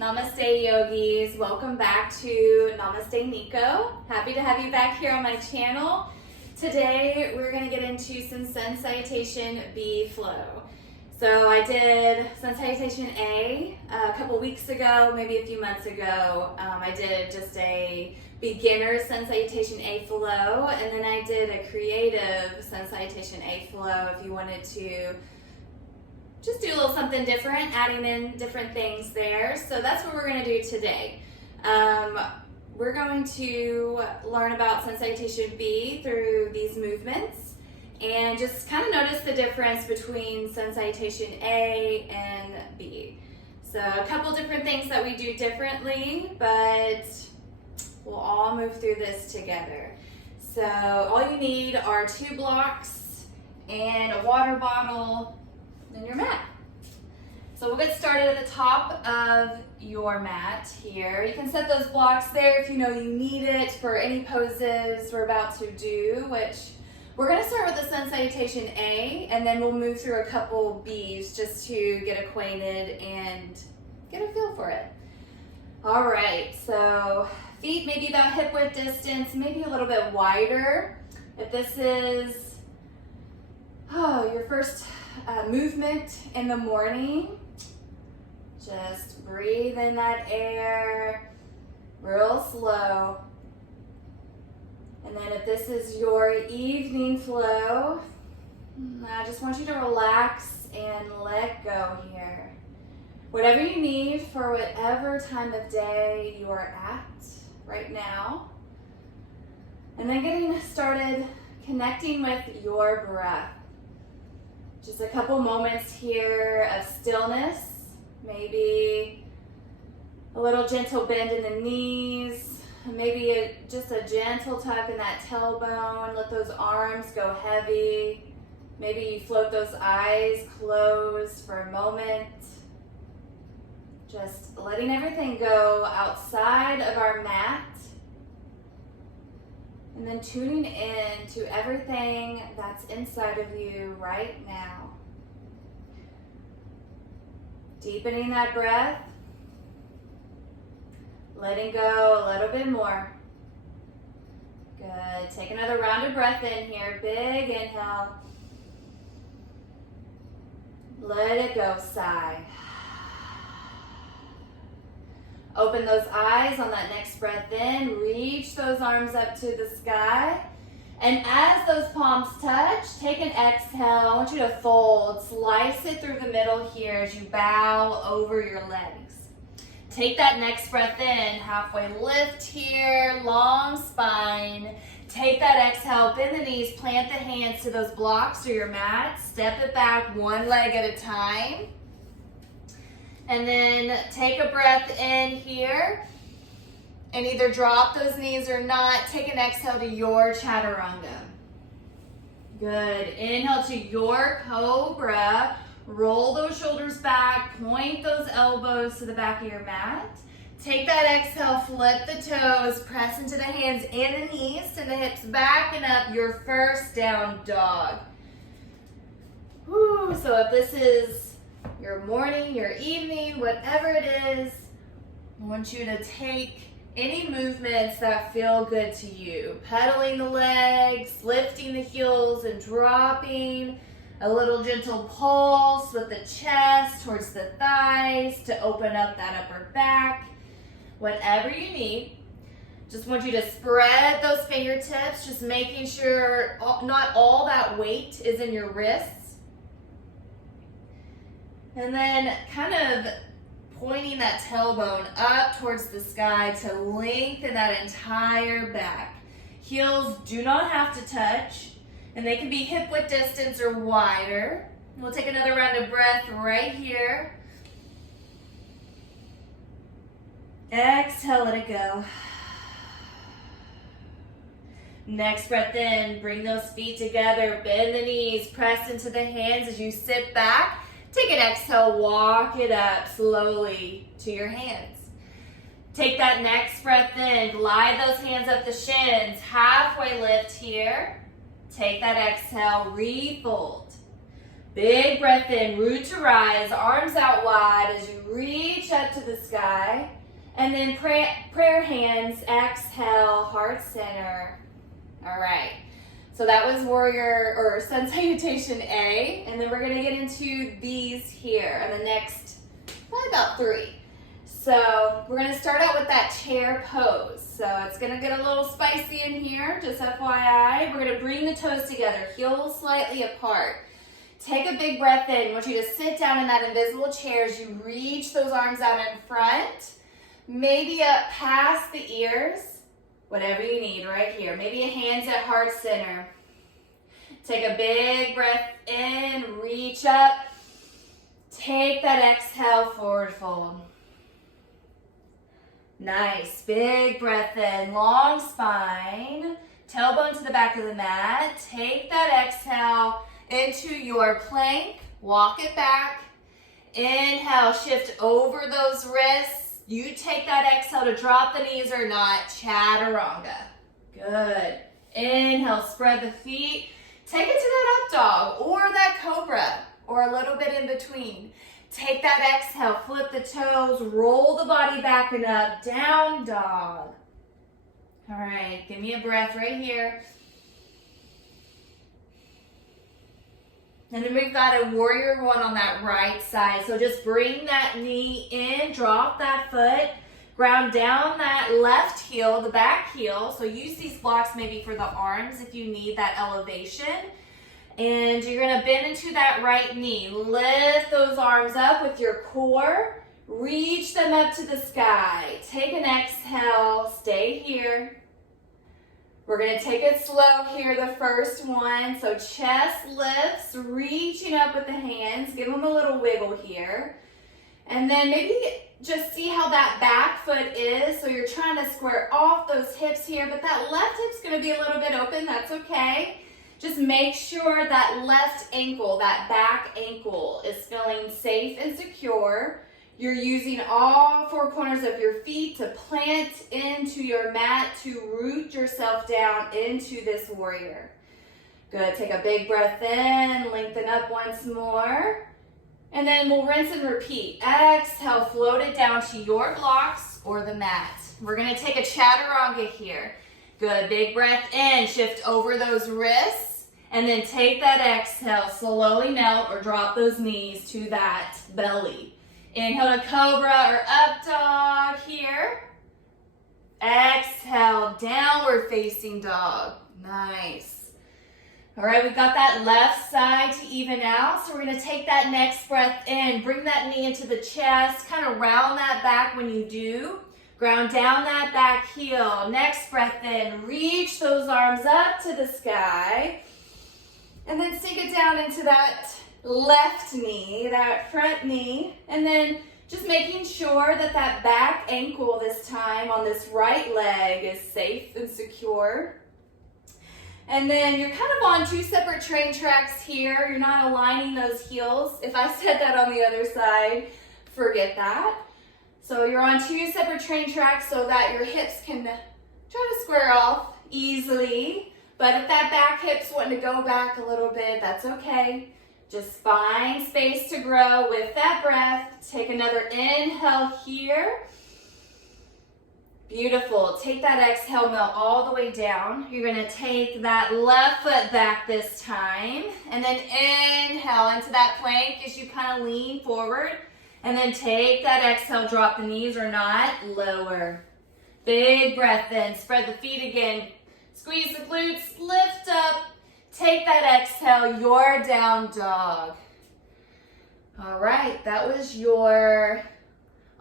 Namaste yogis, welcome back to Namaste Nico. Happy to have you back here on my channel. Today we're going to get into some Sun Salutation B flow. So I did Sun Salutation A a couple weeks ago, maybe a few months ago. I did just a beginner Sun Salutation A flow, and then I did a creative Sun Salutation A flow if you wanted to just do a little something different, adding in different things there. So that's what we're going to do today. We're going to learn about Sun Salutation B through these movements and just kind of notice the difference between Sun Salutation A and B. So a couple different things that we do differently, but we'll all move through this together. So all you need are 2 blocks and a water bottle and your mat. So we'll get started at the top of your mat here. You can set those blocks there if you know you need it for any poses we're about to do, which we're going to start with the Sun Salutation A, and then we'll move through a couple Bs just to get acquainted and get a feel for it. All right, so feet maybe about hip width distance, maybe a little bit wider. If this is your first movement in the morning, just breathe in that air real slow. And then if this is your evening flow, I just want you to relax and let go here. Whatever you need for whatever time of day you are at right now. And then getting started connecting with your breath. Just a couple moments here of stillness, maybe a little gentle bend in the knees, maybe just a gentle tuck in that tailbone. Let those arms go heavy. Maybe you float those eyes closed for a moment. Just letting everything go outside of our mat. And then tuning in to everything that's inside of you right now. Deepening that breath. Letting go a little bit more. Good. Take another round of breath in here. Big inhale. Let it go. Sigh. Open those eyes on that next breath in. Reach those arms up to the sky. And as those palms touch, take an exhale. I want you to fold. Slice it through the middle here as you bow over your legs. Take that next breath in. Halfway lift here. Long spine. Take that exhale. Bend the knees. Plant the hands to those blocks or your mat. Step it back one leg at a time. And then take a breath in here and either drop those knees or not. Take an exhale to your chaturanga. Good. Inhale to your cobra. Roll those shoulders back. Point those elbows to the back of your mat. Take that exhale. Flip the toes. Press into the hands and the knees. Send the hips back and up. Your first down dog. Woo. So if this is your morning, your evening, whatever it is, I want you to take any movements that feel good to you. Pedaling the legs, lifting the heels and dropping. A little gentle pulse with the chest towards the thighs to open up that upper back. Whatever you need. Just want you to spread those fingertips, just making sure not all that weight is in your wrists. And then kind of pointing that tailbone up towards the sky to lengthen that entire back. Heels do not have to touch, and they can be hip width distance or wider. We'll take another round of breath right here. Exhale, let it go. Next breath in, bring those feet together, bend the knees, press into the hands as you sit back. Take an exhale, walk it up slowly to your hands. Take that next breath in, glide those hands up the shins, halfway lift here. Take that exhale, refold. Big breath in, root to rise, arms out wide as you reach up to to the sky. And then prayer hands, exhale, heart center. All right. So that was warrior or sun salutation A. And then we're going to get into these here in the next, probably about 3. So we're going to start out with that chair pose. So it's going to get a little spicy in here, just FYI. We're going to bring the toes together, heels slightly apart. Take a big breath in. I want you to sit down in that invisible chair as you reach those arms out in front. Maybe up past the ears, whatever you need right here. Maybe your hands at heart center. Take a big breath in, reach up. Take that exhale, forward fold. Nice, big breath in, long spine, tailbone to the back of the mat. Take that exhale into your plank, walk it back. Inhale, shift over those wrists. You take that exhale to drop the knees or not, chaturanga. Good. Inhale, spread the feet. Take it to that up dog or that cobra or a little bit in between. Take that exhale, flip the toes, roll the body back and up, down dog. All right, give me a breath right here. And then we've got a warrior 1 on that right side. So just bring that knee in, drop that foot, ground down that left heel, the back heel. So use these blocks maybe for the arms if you need that elevation. And you're going to bend into that right knee. Lift those arms up with your core. Reach them up to the sky. Take an exhale. Stay here. We're going to take it slow here, the first one. So chest lifts, reaching up with the hands. Give them a little wiggle here. And then maybe just see how that back foot is. So you're trying to square off those hips here, but that left hip's going to be a little bit open. That's okay. Just make sure that left ankle, that back ankle is feeling safe and secure. You're using all 4 corners of your feet to plant into your mat to root yourself down into this warrior. Good, take a big breath in, lengthen up once more. And then we'll rinse and repeat. Exhale, float it down to your blocks or the mat. We're gonna take a chaturanga here. Good, big breath in, shift over those wrists. And then take that exhale, slowly melt or drop those knees to that belly. Inhale to cobra or up dog here. Exhale, downward facing dog. Nice. All right, we've got that left side to even out. So we're going to take that next breath in. Bring that knee into the chest. Kind of round that back when you do. Ground down that back heel. Next breath in. Reach those arms up to the sky. And then sink it down into that left knee, that front knee. And then just making sure that that back ankle this time on this right leg is safe and secure. And then you're kind of on 2 separate train tracks here. You're not aligning those heels. If I said that on the other side, forget that. So you're on 2 separate train tracks so that your hips can try to square off easily. But if that back hip's wanting to go back a little bit, that's okay. Just find space to grow with that breath. Take another inhale here. Beautiful. Take that exhale, melt all the way down. You're going to take that left foot back this time. And then inhale into that plank as you kind of lean forward. And then take that exhale, drop the knees or not, lower. Big breath in. Spread the feet again. Squeeze the glutes, lift up, take that exhale, your down dog. All right, that was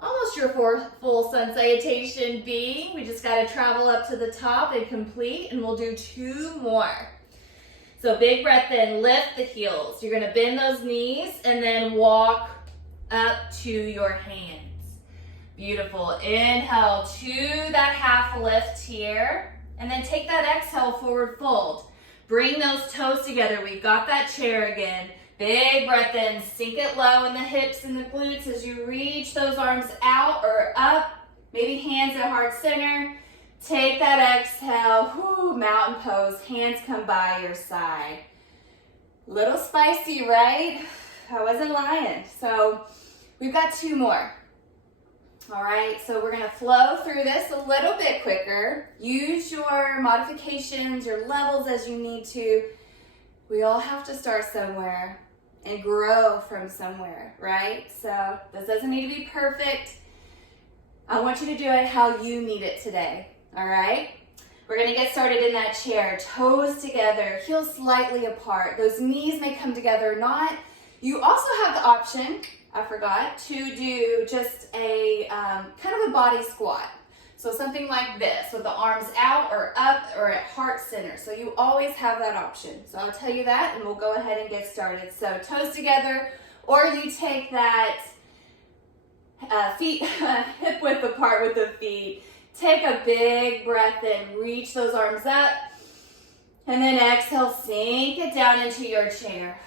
almost your full sun salutation B. We just got to travel up to the top and complete, and we'll do 2 more. So big breath in, lift the heels. You're going to bend those knees and then walk up to your hands. Beautiful. Inhale to that half lift here. And then take that exhale, forward fold. Bring those toes together. We've got that chair again. Big breath in. Sink it low in the hips and the glutes as you reach those arms out or up. Maybe hands at heart center. Take that exhale. Whoo, mountain pose. Hands come by your side. Little spicy, right? I wasn't lying. So we've got 2 more. All right, so we're gonna flow through this a little bit quicker. Use your modifications, your levels as you need to. We all have to start somewhere and grow from somewhere, right? So this doesn't need to be perfect. I want you to do it how you need it today, all right? We're gonna get started in that chair, toes together, heels slightly apart. Those knees may come together or not. You also have the option, I forgot, to do just a kind of a body squat. So something like this with the arms out or up or at heart center. So you always have that option. So I'll tell you that and we'll go ahead and get started. So toes together, or you take that feet hip width apart with the feet. Take a big breath in, reach those arms up, and then exhale, sink it down into your chair.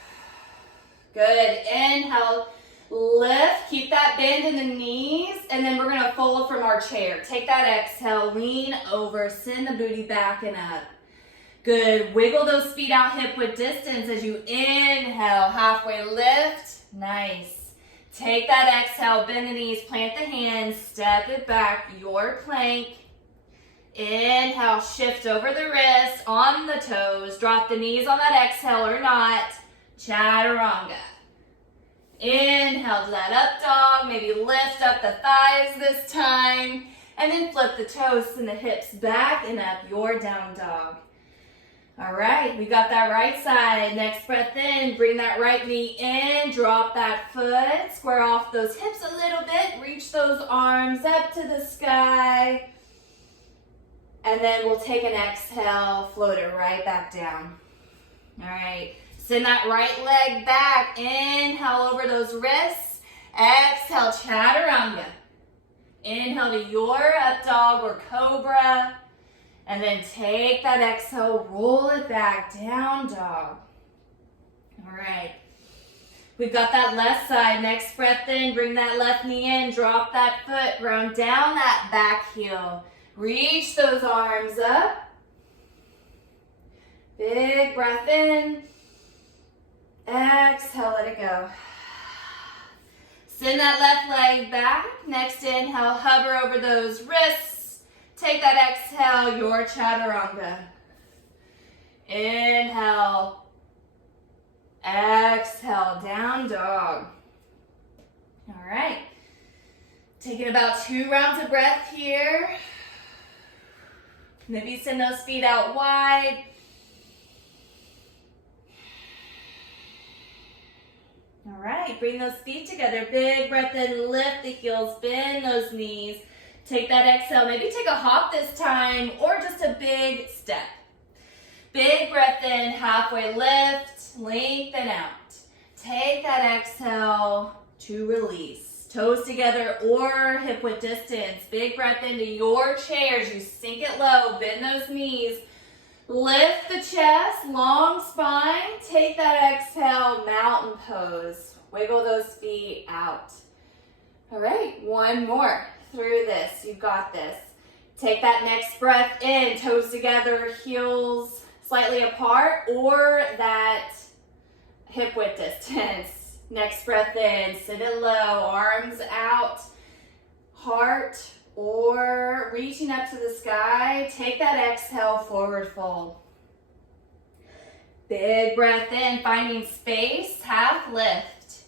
Good, inhale, lift, keep that bend in the knees, and then we're gonna fold from our chair. Take that exhale, lean over, send the booty back and up. Good, wiggle those feet out hip width distance as you inhale, halfway lift, nice. Take that exhale, bend the knees, plant the hands, step it back, your plank. Inhale, shift over the wrists, on the toes, drop the knees on that exhale or not, chaturanga. Inhale to that up dog, maybe lift up the thighs this time, and then flip the toes and the hips back and up, your down dog. All right, we got that right side. Next breath in, bring that right knee in, drop that foot, square off those hips a little bit, reach those arms up to the sky, and then we'll take an exhale, float it right back down. All right, send that right leg back, inhale over those wrists, exhale, chaturanga. Inhale to your up dog or cobra. And then take that exhale, roll it back, down dog. All right. We've got that left side. Next breath in, bring that left knee in, drop that foot, round down that back heel. Reach those arms up. Big breath in. Exhale, let it go. Send that left leg back. Next inhale, hover over those wrists. Take that exhale, your chaturanga. Inhale. Exhale, down dog. All right. Taking about 2 rounds of breath here. Maybe send those feet out wide. All right, bring those feet together. Big breath in, lift the heels, bend those knees. Take that exhale, maybe take a hop this time or just a big step. Big breath in, halfway lift, lengthen out. Take that exhale to release. Toes together or hip width distance. Big breath into your chairs. You sink it low, bend those knees. Lift the chest, long spine. Take that exhale, mountain pose. Wiggle those feet out. All right, one more. Through this, you got this. Take that next breath in, toes together, heels slightly apart, or that hip width distance. Next breath in, sit it low, arms out, heart, or reaching up to the sky. Take that exhale, forward fold. Big breath in, finding space, half lift.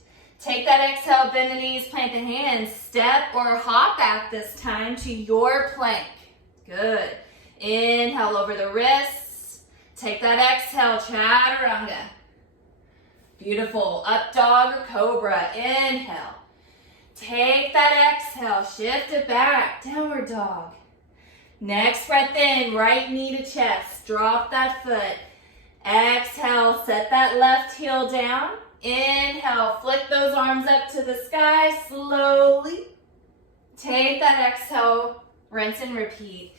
Take that exhale, bend the knees, plant the hands, step or hop back this time to your plank. Good. Inhale over the wrists. Take that exhale, chaturanga. Beautiful. Up dog or cobra. Inhale. Take that exhale, shift it back, downward dog. Next breath in, right knee to chest. Drop that foot. Exhale, set that left heel down. Inhale, flick those arms up to the sky slowly. Take that exhale, rinse and repeat.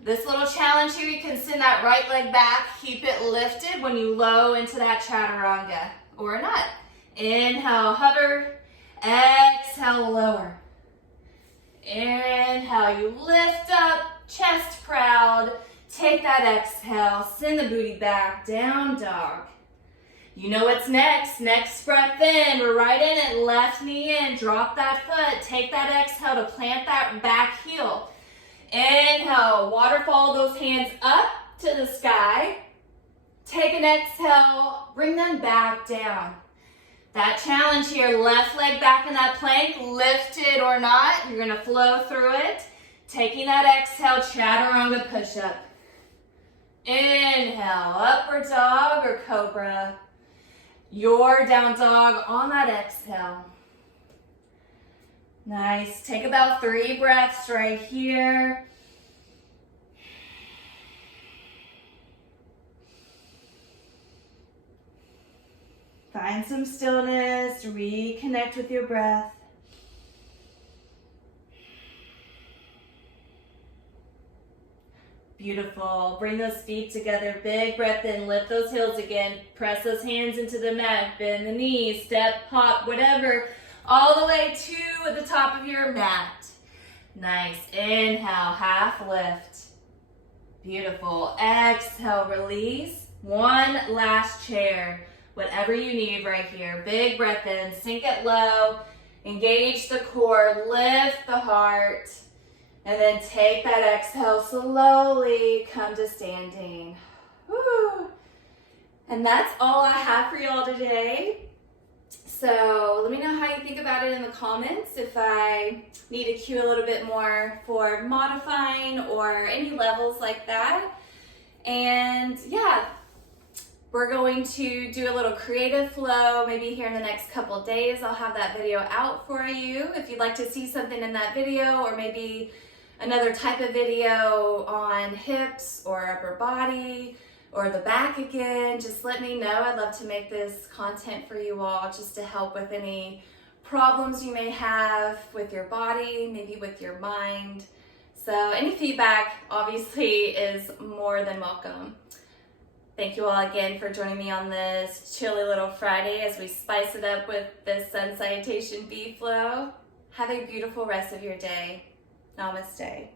This little challenge here, you can send that right leg back, keep it lifted when you low into that chaturanga, or not. Inhale, hover. Exhale, lower. Inhale, you lift up, chest proud. Take that exhale, send the booty back, down dog. You know what's next. Next breath in. We're right in it. Left knee in. Drop that foot. Take that exhale to plant that back heel. Inhale. Waterfall those hands up to the sky. Take an exhale. Bring them back down. That challenge here. Left leg back in that plank. Lifted or not. You're going to flow through it. Taking that exhale. Chaturanga push-up. Inhale. Upward dog or cobra. Your down dog on that exhale. Nice. Take about 3 breaths right here. Find some stillness. Reconnect with your breath. Beautiful. Bring those feet together. Big breath in. Lift those heels again. Press those hands into the mat. Bend the knees. Step, hop, whatever. All the way to the top of your mat. Nice. Inhale. Half lift. Beautiful. Exhale. Release. One last chair. Whatever you need right here. Big breath in. Sink it low. Engage the core. Lift the heart. And then take that exhale, slowly come to standing. Woo. And that's all I have for y'all today. So let me know how you think about it in the comments. If I need to cue a little bit more for modifying or any levels like that. And yeah, we're going to do a little creative flow. Maybe here in the next couple of days, I'll have that video out for you. If you'd like to see something in that video, or maybe another type of video on hips or upper body or the back again, just let me know. I'd love to make this content for you all just to help with any problems you may have with your body, maybe with your mind. So any feedback obviously is more than welcome. Thank you all again for joining me on this chilly little Friday as we spice it up with this Sun Salutation B flow. Have a beautiful rest of your day. Namaste.